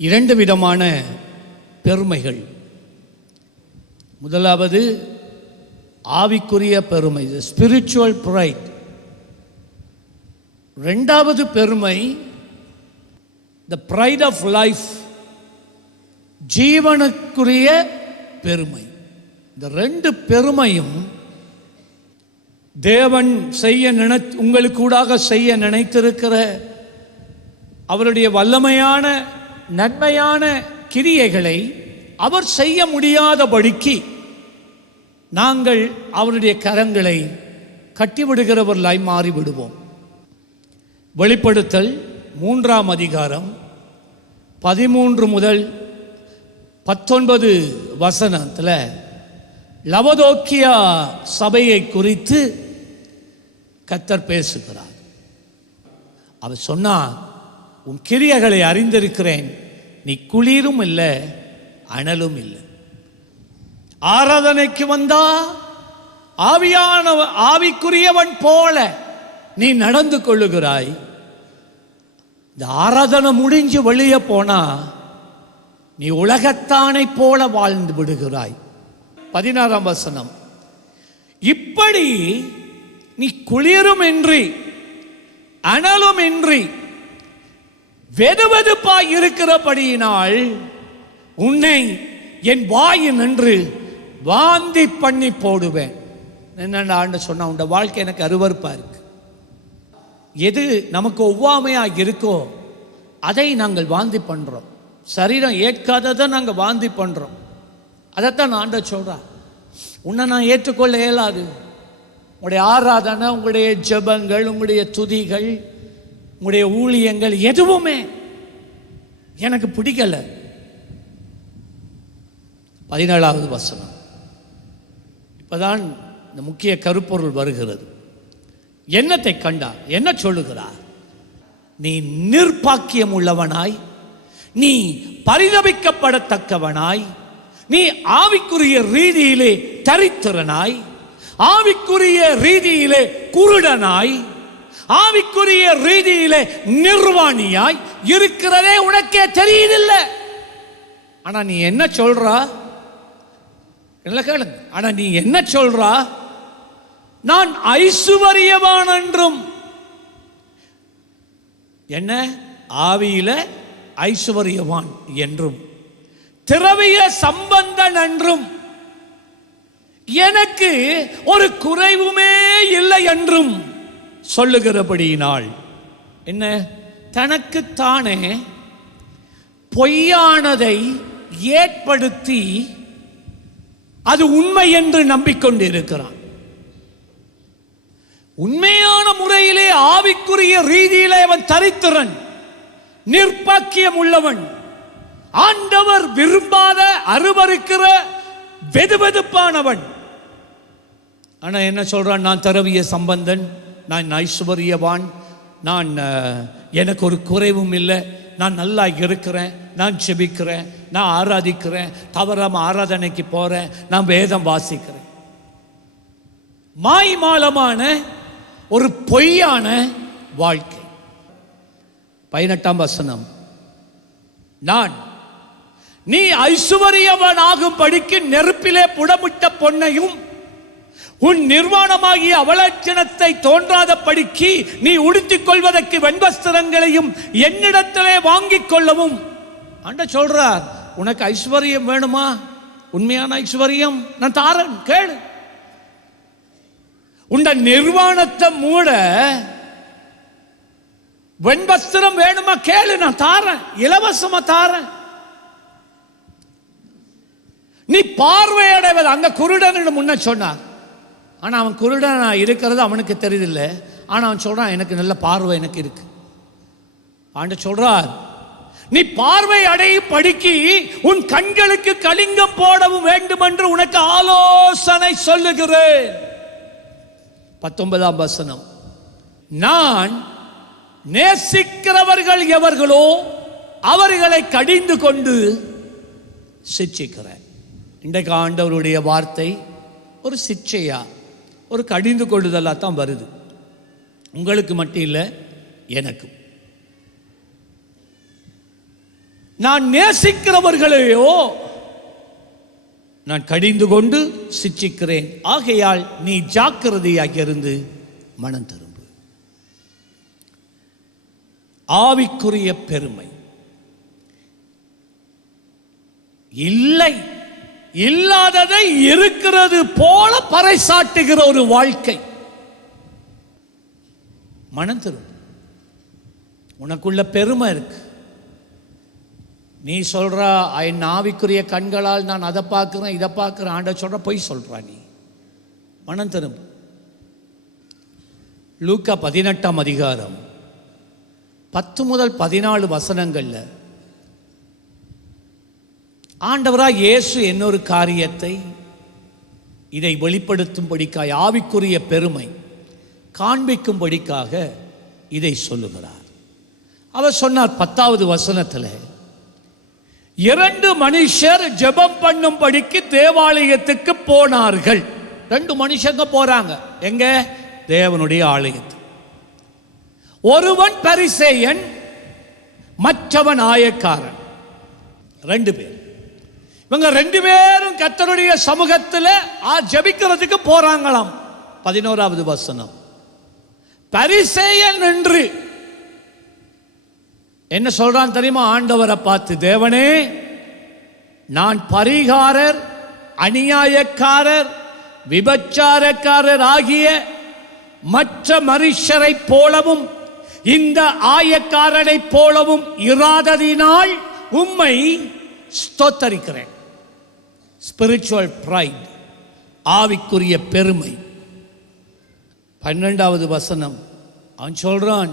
இரண்டு விதமான பெருமைகள். முதலாவது ஆவிக்குரிய பெருமை, ஸ்பிரிச்சுவல் ப்ரைட். ரெண்டாவது பெருமை த ப்ரைட் ஆஃப் லைஃப், ஜீவனுக்குரிய பெருமை. இந்த ரெண்டு பெருமையும் தேவன் உங்களுக்கூடாக செய்ய நினைத்திருக்கிற அவருடைய வல்லமையான நன்மையான கிரியைகளை அவர் செய்ய முடியாதபடிக்கு நாங்கள் அவருடைய கரங்களை கட்டிவிடுகிறவர்களாய் மாறிவிடுவோம். வெளிப்படுத்தல் 3ஆம் அதிகாரம் 13 முதல் 19 வசனத்தில் லவோதோக்கியா சபையை குறித்து கர்த்தர் பேசுகிறார். அவர் சொன்னார், உன் கிரியைகளை அறிந்திருக்கிறேன், நீ குளிரும் இல்லை அனலும் இல்லை. ஆராதனைக்கு வந்தா ஆவிக்குரியவன் போல நீ நடந்து கொள்ளுகிறாய். இந்த ஆராதனை முடிஞ்சு வெளியே போனா நீ உலகத்தானை போல வாழ்ந்து விடுகிறாய். 16ஆம் வசனம், இப்படி நீ குளிரும் இன்றி அனலும் இன்றி வெதுவெதுப்பாய் இருக்கிறபடியினால் உன்னை என் வாயின் என்று வாந்தி பண்ணி போடுவேன். என்னென்ன ஆண்டு சொன்னா, உண்ட வாழ்க்கை எனக்கு அருவருப்பா இருக்கு. எது நமக்கு ஒவ்வாமையா இருக்கோ அதை நாங்கள் வாந்தி பண்றோம். சரீரம் ஏற்காததை நாங்கள் வாந்தி பண்றோம். அதைத்தான் ஆண்ட சொல்றார், உன்னை நான் ஏற்றுக்கொள்ள இயலாது. உங்களுடைய ஆராதனை, உங்களுடைய ஜெபங்கள், உங்களுடைய துதிகள், உங்களுடைய ஊழியங்கள் எதுவுமே எனக்கு பிடிக்கல. 17ஆவது வசனம், இப்பதான் இந்த முக்கிய கருப்பொருள் வருகிறது. என்னத்தை கண்டா என்ன சொல்லுகிறார்? நீ நிர்பாக்கியம் உள்ளவனாய், நீ பரிதபிக்கப்படத்தக்கவனாய், நீ ஆவிக்குரிய ரீதியிலே தரித்திரனாய், ஆவிக்குரிய ரீதியிலே குருடனாய், ஆவிக்குரிய ரீதியிலே நிர்வாணியாய் இருக்கிறதே உனக்கே தெரியுதில்லை. ஆனா நீ என்ன சொல்றா? கேளுங்க. ஆனா நீ என்ன சொல்றா? நான் ஐசுவரியவான் என்றும், என்ன ஆவியில ஐசுவரியவான் என்றும், திரவிய சம்பந்தன் என்றும், எனக்கு ஒரு குறைவுமே இல்லை என்றும் சொல்லுகிறபடியினால், என்ன தனக்குத்தானே பொய்யானதை ஏற்படுத்தி அது உண்மை என்று நம்பிக்கொண்டிருக்கிறான். உண்மையான முறையிலே ஆவிக்குரிய ரீதியிலே அவன் தரித்திரன், நிர்பாக்கியம் உள்ளவன், ஆண்டவர் விரும்பாத அருவருக்கிற வெதுவெதுப்பானவன். ஆனா என்ன சொல்றான்? நான் தரவிய சம்பந்தன், நான் ஐஸ்வர்யவான், நான் எனக்கு ஒரு குறைவும் இல்லை, நான் நல்லா இருக்கிறேன், நான் செபிக்கிறேன், நான் ஆராதிக்கிறேன், தவறாம ஆராதனைக்கு போறேன், நான் வேதம் வாசிக்கிறேன். மாய்மாலமான ஒரு பொய்யான வாழ்க்கை. 18ஆம் வசனம், நான் நீ ஐசுவரியவனாகும் படிக்கு நெருப்பிலே புடமிட்ட பொன்னையும் உன் நிர்வாணமாகிய அவலட்சணத்தை தோன்றாத படிக்கு நீ உடுத்திக் கொள்வதற்கு வெண்வஸ்திரங்களையும் என்னிடத்திலே வாங்கிக் கொள்ளவும். ஆண்ட சொல்றார், உனக்கு ஐஸ்வர்யம் வேணுமா? உண்மையான ஐஸ்வர்யம் நான் தாரன், கேளு. உண்ட நிர்வாணத்தை மூட வெண்வஸ்திரம் வேணுமா? கேளு, நான் தாரன், இலவசமா தாரன். நீ பார்வையடைவது, அங்க குருடன் முன்ன சொன்னார். ஆனா அவன் குருடன் இருக்கிறது அவனுக்கு தெரியுதில்லை. ஆனா அவன் சொல்றான், எனக்கு நல்ல பார்வை எனக்கு இருக்கு. ஆண்ட சொல்றார், நீ பார்வை அடையும் படிக்கு உன் கண்களுக்கு கலிங்கம் போடவும் வேண்டும் என்று உனக்கு ஆலோசனை சொல்லுகிறேன். 19ஆம் வசனம், நான் நேசிக்கிறவர்கள் எவர்களோ அவர்களை கடிந்து கொண்டு சிட்சிக்கிறேன். இன்றைக்கு ஆண்டவருடைய வார்த்தை ஒரு சிட்சையா, ஒரு கடிந்து கொள்ளுதலா தான் வருது. உங்களுக்கு மட்டும் இல்லை, எனக்கும். நான் நேசிக்கிறவர்களையோ நான் கடிந்து கொண்டு சிட்சிக்கிறேன். ஆகையால் நீ ஜாக்கிரதையாக இருந்து மனம் திரும்பு. ஆவிக்குரிய பெருமை இல்லை, இல்லாததை இருக்கிறது போல பறைசாட்டுகிற ஒரு வாழ்க்கை. மனம் திரும்பு. உனக்குள்ள பெருமை இருக்கு. நீ சொல்ற என் ஆவிக்குரிய கண்களால் நான் அதை பார்க்கிறேன் இதை பார்க்கிறேன், ஆண்டவர் சொல்ற பொய் சொல்றா. நீ மனம் திரும்பு. லூக்கா 18ஆம் அதிகாரம் 10 முதல் 14 வசனங்கள்ல ஆண்டவராய் இயேசு இன்னொரு காரியத்தை இதை வெளிப்படுத்தும்படிக்காய், ஆவிக்குரிய பெருமை காண்பிக்கும்படிக்காக இதை சொல்லுகிறார். அவர் சொன்னார் 10வது வசனத்தில், 2 மனுஷர் ஜெபம் பண்ணும்படிக்கு தேவாலயத்துக்கு போனார்கள். 2 மனுஷங்க போறாங்க. எங்க? தேவனுடைய ஆலயத்துக்கு. ஒருவன் பரிசேயன், மற்றவன் ஆயக்காரன். 2 பேர். இவங்க 2 பேரும் கர்த்தருடைய சமூகத்தில் ஜெபிக்கிறதுக்கு போறாங்களாம். 11வது வசனம், பரிசேயன் என்று என்ன சொல்றான் தெரியுமா? ஆண்டவரை பார்த்து, தேவனே, நான் பரிகாரர், அநியாயக்காரர், விபச்சாரக்காரர் ஆகிய மற்ற மனுஷரை போலவும் இந்த ஆயக்காரனை போலவும் இராததினால் உம்மை ஸ்தோத்தரிக்கிறேன். ஸ்பிரிச்சுவல் பிரைட், ஆவிக்குரிய பெருமை. 12வது வசனம் அவன் சொல்றான்,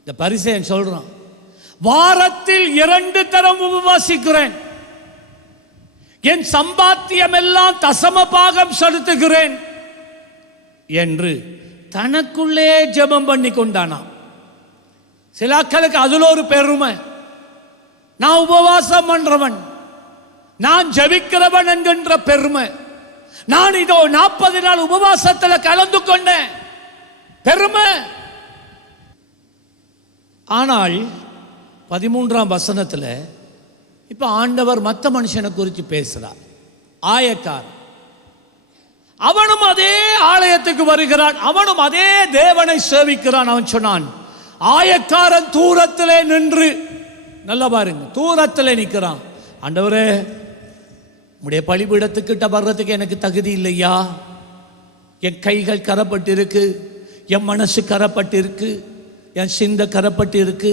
இந்த பரிசேயன் சொல்றான், வாரத்தில் 2 தரம் உபவாசிக்கிறேன், என் சம்பாத்தியம் எல்லாம் தசம பாகம் செலுத்துகிறேன் என்று தனக்குள்ளே ஜெபம் பண்ணி கொண்டானாம். சில ஆட்களுக்கு அதுல ஒரு பெருமை, நான் உபவாசம் பண்றவன், நான் ஜெபிக்கிறவன் என்கின்ற பெருமை. நான் இதோ 40 நாள் உபவாசத்தில் கலந்து கொண்டேன், பெருமை. ஆனால் 13ஆம் வசனத்தில் இப்ப ஆண்டவர் மற்ற மனுஷனை குறித்து பேசுறார். ஆயக்காரன், அவனும் அதே ஆலயத்துக்கு வருகிறான், அவனும் அதே தேவனை சேவிக்கிறான். அவன் சொன்னான், ஆயக்காரன் தூரத்திலே நின்று, நல்லா பாருங்க, தூரத்திலே நிற்கிறான். ஆண்டவரே, உடைய பலிபீடத்துக்கிட்ட வர்றதுக்கு எனக்கு தகுதி இல்லையா? என் கைகள் கரப்பட்டு இருக்கு, என் மனசு கரப்பட்டு இருக்கு, என் சிந்த கரப்பட்டு இருக்கு.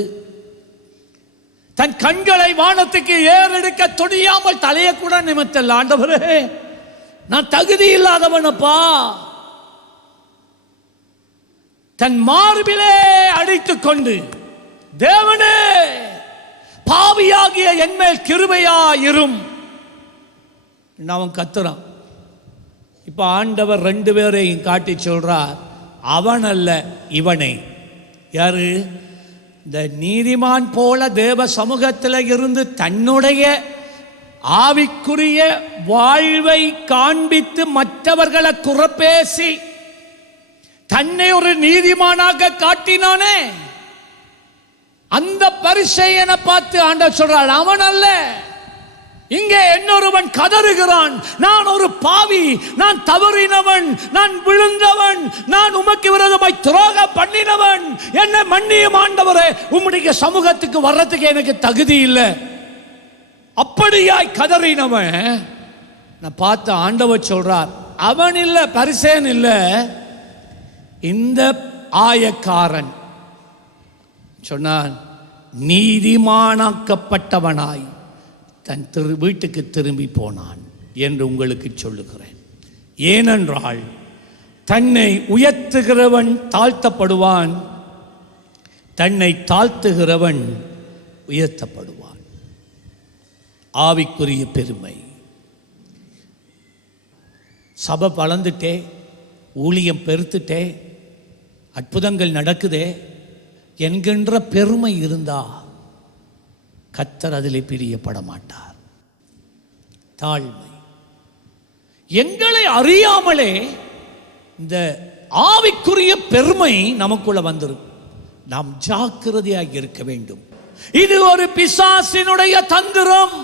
தன் கண்களை வானத்துக்கு ஏறெடுக்க துணியாமல் தலையை கூட நிமித்தல்ல. ஆண்டவரே, நான் தகுதி இல்லாதவனப்பா. தன் மார்பிலே அடித்துக் கொண்டு, தேவனே, பாவியாகிய என்மேல் கிருபையாயிரும் அவன் கத்துறான். இப்ப ஆண்டவர் 2 பேரையும் காட்டி சொல்றார், அவன் அல்ல இவனை. யாரு? இந்த நீதிமான் போல தேவ சமூகத்தில் இருந்து தன்னுடைய ஆவிக்குரிய வாழ்வை காண்பித்து மற்றவர்களை குறப்பேசி தன்னை ஒரு நீதிமானாக காட்டினானே, அந்த பரிசேயனை பார்த்து ஆண்டவர் சொல்றார், அவன் அல்ல. இங்கே இன்னொருவன் கதறுகிறான், நான் ஒரு பாவி, நான் தவறினவன், நான் விழுந்தவன், நான் உமக்கு விரோதமாய் துரோகம் பண்ணினவன், என்னை மன்னியும் ஆண்டவரே, உம்முடைய சமூகத்துக்கு வர்றதுக்கு எனக்கு தகுதி இல்லை. அப்படியாய் கதறினவன் நான் பார்த்த ஆண்டவர் சொல்றார், அவன் இல்ல, பரிசேயன் இல்ல, இந்த ஆயக்காரன். சொன்னான், நீதிமானாக்கப்பட்டவனாய் தன் வீட்டுக்கு திரும்பி போனான் என்று உங்களுக்கு சொல்லுகிறேன். ஏனென்றால் தன்னை உயர்த்துகிறவன் தாழ்த்தப்படுவான், தன்னை தாழ்த்துகிறவன் உயர்த்தப்படுவான். ஆவிக்குரிய பெருமை. சபை வளர்ந்துட்டே, ஊழியம் பெருத்துட்டே, அற்புதங்கள் நடக்குதே என்கின்ற பெருமை இருந்தா கர்த்தர் அதிலே பிரியப்பட மாட்டார். தாழ்மை. எங்களை அறியாமலே இந்த ஆவிக்குரிய பெருமை நமக்குள்ள வந்துடும். நாம் ஜாக்கிரதையாக இருக்க வேண்டும். இது ஒரு பிசாசினுடைய தந்திரம்.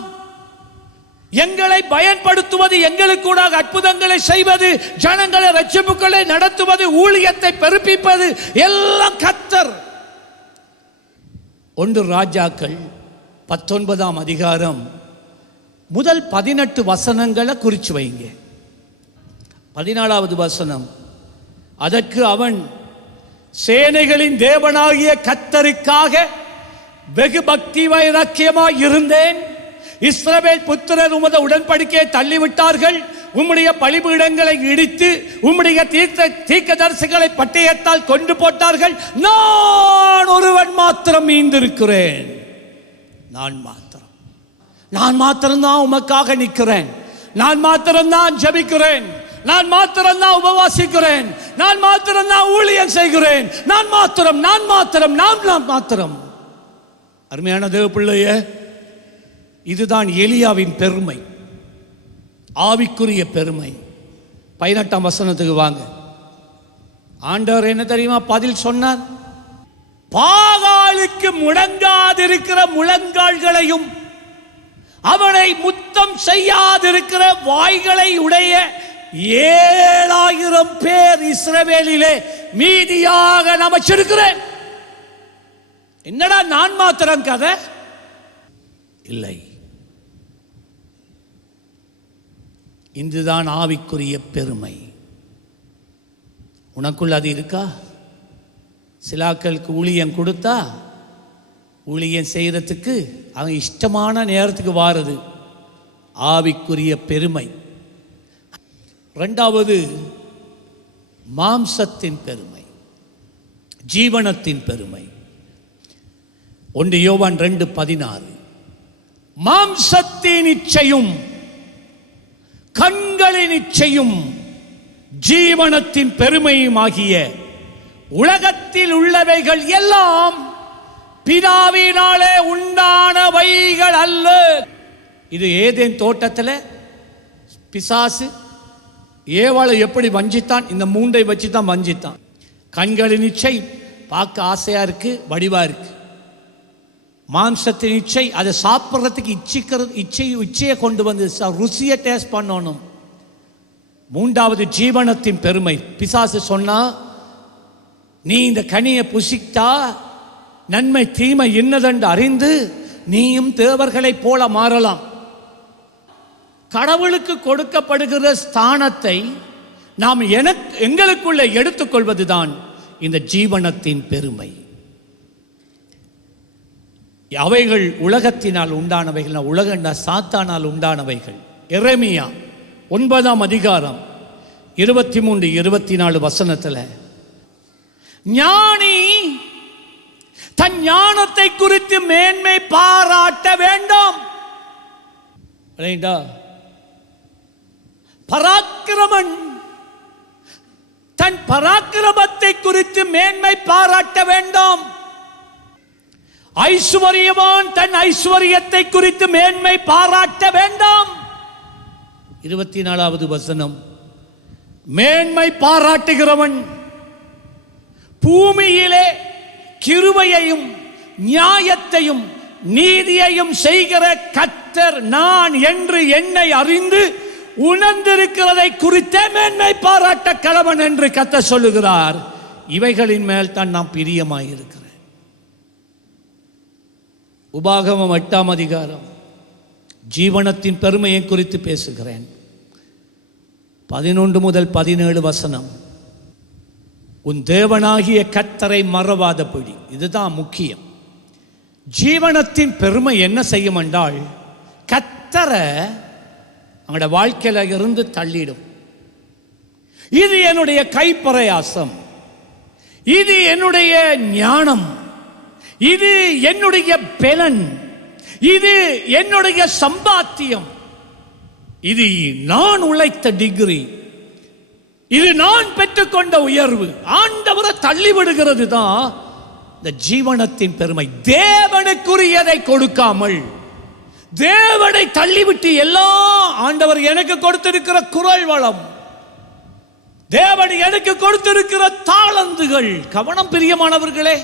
எங்களை பயன்படுத்துவது, எங்களுக்கு கூட அற்புதங்களை செய்வது, ஜனங்களை ரட்சிப்புகளை நடத்துவது, ஊழியத்தை பெருப்பிப்பது எல்லாம் கர்த்தர். 1 ராஜாக்கள் 19ஆம் அதிகாரம் முதல் 18 வசனங்களை குறிச்சு வைங்க. 14வது வசனம், அதற்கு அவன், சேனைகளின் தேவனாகிய கர்த்தருக்காக வெகு பக்தி வைராக்கியமாய் இருந்தேன். இஸ்ரவேல் புத்திரர் உமது உடன்படிக்கையை தள்ளிவிட்டார்கள். உம்முடைய பலிபீடங்களை இடித்து உம்முடைய தீர்க்கதரிசிகளை பட்டயத்தால் கொண்டு போட்டார்கள். நான் ஒருவன் மாத்திரம் மீந்திருக்கிறேன். நான் மாத்திரம்தான் உமக்காக நிற்கிறேன். நான் மாத்திரம்தான் ஜெபிக்கிறேன். நான் மாத்திரம்தான் உபவாசிக்கிறேன். நான் மாத்திரம்தான் ஊழியம் செய்கிறேன். நான் மாத்திரம். அருமையான தேவ பிள்ளையே, இதுதான் எலியாவின் பெருமை, ஆவிக்குரிய பெருமை. 18ஆம் வசனத்துக்கு வாங்க. ஆண்டவர் என்ன தெரியுமா பதில் சொன்னார்? பாகாலுக்கு முடங்காதிருக்கிற முழங்கால்களையும் அவனை முத்தம் செய்யாதிருக்கிற வாய்களை உடைய 7000 பேர் இஸ்ரவேலிலே மீதியாக நான் வச்சிருக்கிறேன். என்னடா நான் மாத்திரம் கதை? இல்லை, இதுதான் ஆவிக்குரிய பெருமை. உனக்குள்ள அது இருக்கா? சிலாக்களுக்கு ஊழியம் கொடுத்தா ஊழியம் செய்யறதுக்கு அவன் இஷ்டமான நேரத்துக்கு வாருது, ஆவிக்குரிய பெருமை. 2வது மாம்சத்தின் பெருமை, ஜீவனத்தின் பெருமை. 1 யோவான் 2:16, மாம்சத்தின் இச்சையும் கண்களின் இச்சையும் ஜீவனத்தின் பெருமையும் ஆகிய உலகத்தில் உள்ளவைகள் எல்லாம் பிதாவினாலே உண்டானவைகள் அல்ல. இது ஏதேன் தோட்டத்தில் பிசாசு ஏவாளை எப்படி வஞ்சித்தான்? இந்த 3ஐ வச்சு தான் வஞ்சித்தான். கண்களின் இச்சை பார்க்க ஆசையா இருக்கு, வடிவா இருக்கு. மாம்சத்தின் இச்சை, அதை சாப்பிட்றதுக்கு இச்சையை கொண்டு வந்து ருசியை டேஸ்ட் பண்ணணும். 3வது ஜீவனத்தின் பெருமை. பிசாசு சொன்னா, நீ இந்த கனியை புசித்தா நன்மை தீமை என்னதென்று அறிந்து நீயும் தேவர்களை போல மாறலாம். கடவுளுக்கு கொடுக்கப்படுகிற ஸ்தானத்தை நாம் எங்களுக்குள்ள எடுத்துக்கொள்வதுதான் இந்த ஜீவனத்தின் பெருமை. அவைகள் உலகத்தினால் உண்டானவைகள், உலகண்டா சாத்தானால் உண்டானவைகள். எரேமியா 9ஆம் அதிகாரம் 23-24 வசனத்தில், ஞானி தன் ஞானத்தை குறித்து மேன்மை பாராட்ட வேண்டும். பராக்கிரமன் தன் பராக்கிரமத்தை குறித்து மேன்மை பாராட்ட வேண்டும். ஐஸ்வர்யவான் தன் ஐஸ்வர்யத்தை குறித்து மேன்மை பாராட்ட வேண்டாம். 24வது வசனம், மேன்மை பாராட்டுகிறவன் பூமியிலே கிருபையையும் நியாயத்தையும் நீதியையும் செய்கிற கர்த்தர் நான் என்று என்னை அறிந்து உணர்ந்திருக்கிறதை குறித்தே மேன்மை பாராட்ட கடவன் என்று கர்த்தர் சொல்லுகிறார். இவைகளின் மேல் தான் நாம் பிரியமாயிருக்கிறேன். உபாகமம் 8ஆம் அதிகாரம் ஜீவனத்தின் பெருமையை குறித்து பேசுகிறேன். 11 முதல் 17 வசனம், உன் தேவனாகிய கர்த்தரை மறவாதபடி. இதுதான் முக்கியம். ஜீவனத்தின் பெருமை என்ன செய்யும் என்றால், கர்த்தரை அவங்களோட வாழ்க்கையில இருந்து தள்ளிடும். இது என்னுடைய கைப்பிரயாசம், இது என்னுடைய ஞானம், இது என்னுடைய பலன், இது என்னுடைய சம்பாத்தியம், இது நான் உழைத்த டிகிரி, இது நான் பெற்றுக்கொண்ட உயர்வு. ஆண்டவரை தள்ளிவிடுகிறது தான் இந்த ஜீவனத்தின் பெருமை. தேவனுக்குரியதை கொடுக்காமல் தேவனை தள்ளிவிட்டு எல்லாம் ஆண்டவர் எனக்கு கொடுத்திருக்கிற குரல் வளம், தேவன் எனக்கு கொடுத்திருக்கிற தாளந்துகள். கவனம் பிரியமானவர்களே,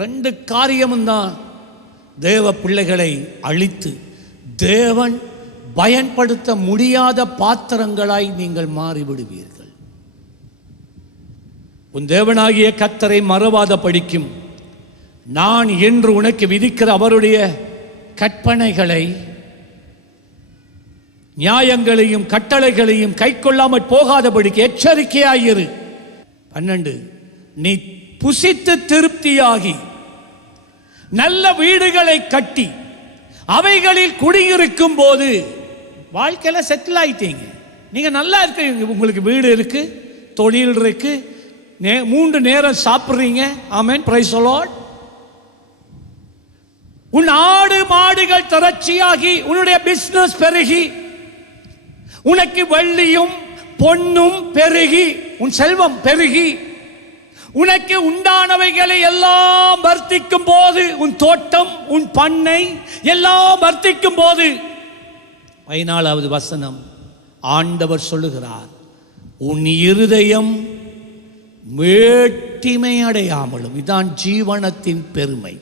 2 காரியமும் தான் தேவ பிள்ளைகளை அழித்து தேவன் பயன்படுத்த முடியாத பாத்திரங்களாய் நீங்கள் மாறிவிடுவீர்கள். உன் தேவனாகிய கர்த்தரை மறவாத படிக்கும் நான் என்று உனக்கு விதிக்கிற அவருடைய கற்பனைகளை நியாயங்களையும் கட்டளைகளையும் கை கொள்ளாமல் போகாதபடிக்கு எச்சரிக்கையாயிரு. 12 நீ புசித்து திருப்தியாகி நல்ல வீடுகளை கட்டி அவைகளில் குடியிருக்கும் போது வாழ்க்கையில செட்டில் ஆயிட்டீங்க. நீங்க நல்லா இருக்கீங்க, உங்களுக்கு வீடு இருக்கு, தொழில் இருக்கு, 3 நேரம் சாப்பிடுறீங்க. ஆமென், பிரைஸ் தி லார்ட். உன் ஆடு மாடுகள் திரட்சியாகி உன்னுடைய பிசினஸ் பெருகி உனக்கு வெள்ளியும் பொன்னும் பெருகி உன் செல்வம் பெருகி உனக்கு உண்டானவைகளை எல்லாம் வர்த்திக்கும் போது உன் தோட்டம் உன் பண்ணை எல்லாம் வர்த்திக்கும் போது 14வது வசனம் ஆண்டவர் சொல்லுகிறார், உன் இருதயம் மேட்டிமை அடையாமலும். இதான் ஜீவனத்தின் பெருமை.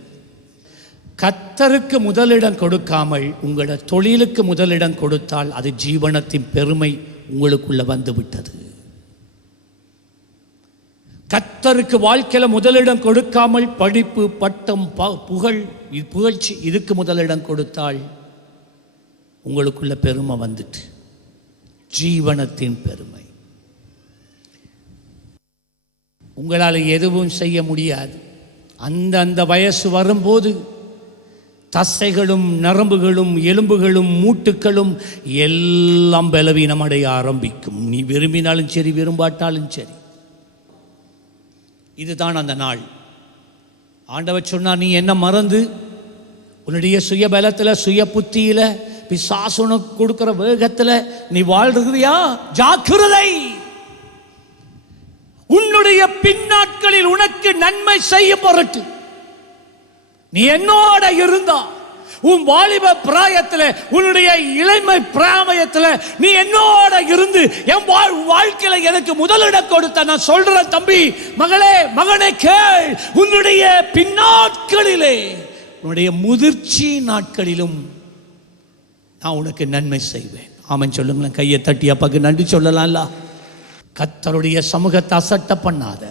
கர்த்தருக்கு முதலிடம் கொடுக்காமல் உங்களோட தொழிலுக்கு முதலிடம் கொடுத்தால் அது ஜீவனத்தின் பெருமை உங்களுக்குள்ள வந்து விட்டது. கர்த்தருக்கு வாழ்க்கையில முதலிடம் கொடுக்காமல் படிப்பு பட்டம் புகழ்ச்சி இதுக்கு முதலிடம் கொடுத்தால் உங்களுக்குள்ள பெருமை வந்துட்டு ஜீவனத்தின் பெருமை. உங்களால் எதுவும் செய்ய முடியாது. அந்த வயசு வரும்போது தசைகளும் நரம்புகளும் எலும்புகளும் மூட்டுக்களும் எல்லாம் பலவீனம் அடைய ஆரம்பிக்கும். நீ விரும்பினாலும் சரி விரும்பாட்டாலும் சரி. இதுதான் அந்த நாள். ஆண்டவர் சொன்னா, நீ என்ன மறந்து உன்னுடைய சுய பலத்தில் சுய புத்தியில பிசாசு கொடுக்கிற வேகத்தில் நீ வாழ்றியா? ஜாக்கிரதை. உன்னுடைய பின்னாட்களில் உனக்கு நன்மை செய்ய பொருட்டு நீ என்னோட இருந்தா, உன் வாலிப பிராயத்தில் உன்னுடைய இளமை பிராயத்தில் நீ என்னோட இருந்து என் வாழ்க்கையில எனக்கு முதலிடம் கொடுத்த நான் சொல்றேன், தம்பி மகளே மகனே கேள். உன்னுடைய பின்னாட்களிலே உன்னுடைய முதிர்ச்சி நாட்களிலும் நான் உனக்கு நன்மை செய்வேன். ஆமென் சொல்லுங்களேன். கையை தட்டி அப்பாக்கு நன்றி சொல்லலாம்ல. கர்த்தருடைய சமூகத்தை அசட்ட பண்ணாத,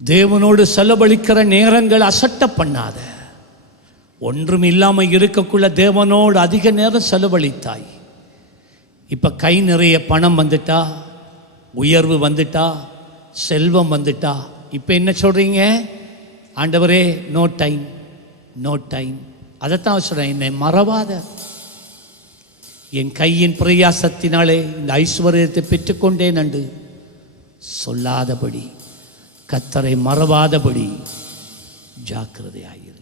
தேவனோடு செலவழிக்கிற நேரங்கள் அசட்ட பண்ணாத. ஒன்றும் இல்லாமல் இருக்கக்குள்ள தேவனோடு அதிக நேரம் செலவழித்தாய். இப்போ கை நிறைய பணம் வந்துட்டா, உயர்வு வந்துட்டா, செல்வம் வந்துட்டா, இப்போ என்ன சொல்றீங்க? ஆண்டவரே நோ டைம் நோ டைம். அதைத்தான் சொல்றேன், என்னை மறவாத. என் கையின் பிரயாசத்தினாலே இந்த ஐஸ்வர்யத்தை பெற்றுக்கொண்டேன் என்று சொல்லாதபடி, கர்த்தரை மறவாதபடி ஜாக்கிரதையாயிரு.